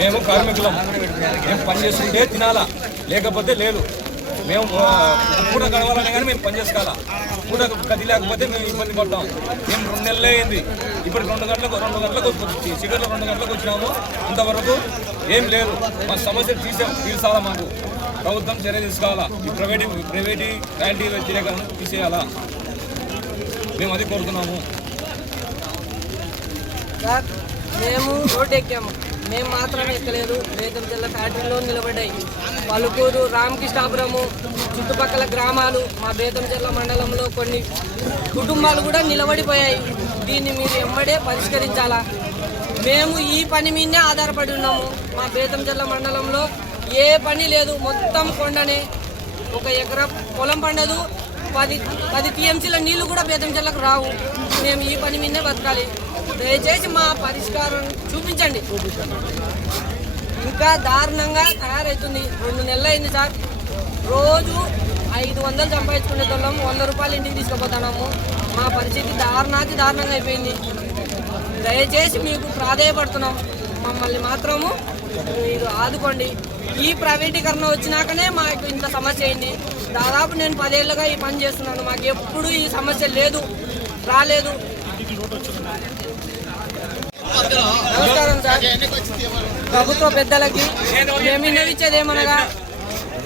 మేము కార్మికులం. మేము పనిచేసుకుంటే తినాలా? లేకపోతే లేదు. మేము ఆ, పూట గడవాలనే కానీ మేము పని చేసుకోవాలా? పూట గది లేకపోతే మేము ఇబ్బంది పడతాం. మేము రెండు నెలలు అయింది. ఇప్పుడు రెండు గంటలకు రెండు గంటలకు వచ్చి రెండు గంటలకు వచ్చినాము. ఇంతవరకు ఏం లేదు. మా సమస్య తీసే. తీర్చాలా మాకు? ప్రభుత్వం చర్య తీసుకోవాలా? ఈ ప్రైవేట్ ప్రైవేట్ యాంటీ వ్యతిరేకం తీసేయాలా? మేము అది కోరుతున్నాము. మేము రోడ్డు ఎక్కాము. మేము మాత్రమే ఎక్కలేదు. రేతం జిల్లా ఫ్యాక్టరీలో నిలబడ్డాయి. పలుకూరు రామకృష్ణాపురము చుట్టుపక్కల గ్రామాలు మా బేతం జిల్లా మండలంలో కొన్ని కుటుంబాలు కూడా నిలబడిపోయాయి. దీన్ని మీరు ఎంబడే పరిష్కరించాలా? మేము ఈ పని మీదనే ఆధారపడి ఉన్నాము. మా బేతం జిల్లా మండలంలో ఏ పని లేదు. మొత్తం కొండనే. ఒక ఎకరా పొలం పండదు. పది పది టీఎంసీల నీళ్ళు కూడా బేతం జిల్లాకు రావు. మేము ఈ పని మీదే బతకాలి. దయచేసి మా పరిష్కారం చూపించండి. ఇంకా దారుణంగా తయారవుతుంది రెండు నెలలు అయింది సార్. రోజు ఐదు వందలు సంపాదించుకునే వంద రూపాయలు ఇంటికి తీసుకుపోతున్నాము. మా పరిస్థితి దారుణాతి దారుణంగా అయిపోయింది. దయచేసి మీకు ప్రాధేయపడుతున్నాం. మమ్మల్ని మాత్రము మీరు ఆదుకోండి. ఈ ప్రైవేటీకరణ వచ్చినాకనే మాకు ఇంత సమస్య అయింది. దాదాపు నేను పదేళ్ళుగా ఈ పని చేస్తున్నాను. మాకు ఎప్పుడు ఈ సమస్య లేదు. రాలేదు. నమస్కారం సార్. ప్రభుత్వ పెద్దలకి మేము విన్నవించేది ఏమనగా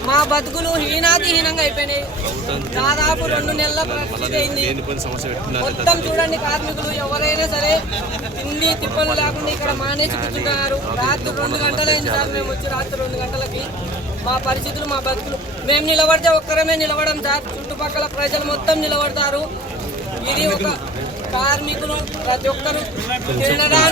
మా బతుకులు హీనాతిహీనంగా అయిపోయినాయి. దాదాపు రెండు నెలల పరిస్థితి మొత్తం చూడండి కార్మికులు ఎవరైనా సరే తిండి తిప్పలు లేకుండా ఇక్కడ మానేసి కూర్చుంటున్నారు. రాత్రి రెండు గంటలైంది సార్ మేము వచ్చి రాత్రి రెండు గంటలకి మా పరిస్థితులు మా బతుకులు. మేము నిలబడితే ఒక్కరమే నిలబడం సార్. చుట్టుపక్కల ప్రజలు మొత్తం నిలబడతారు. ఇది ఒక కార్మికులు ప్రతి ఒక్కరు తినడానికి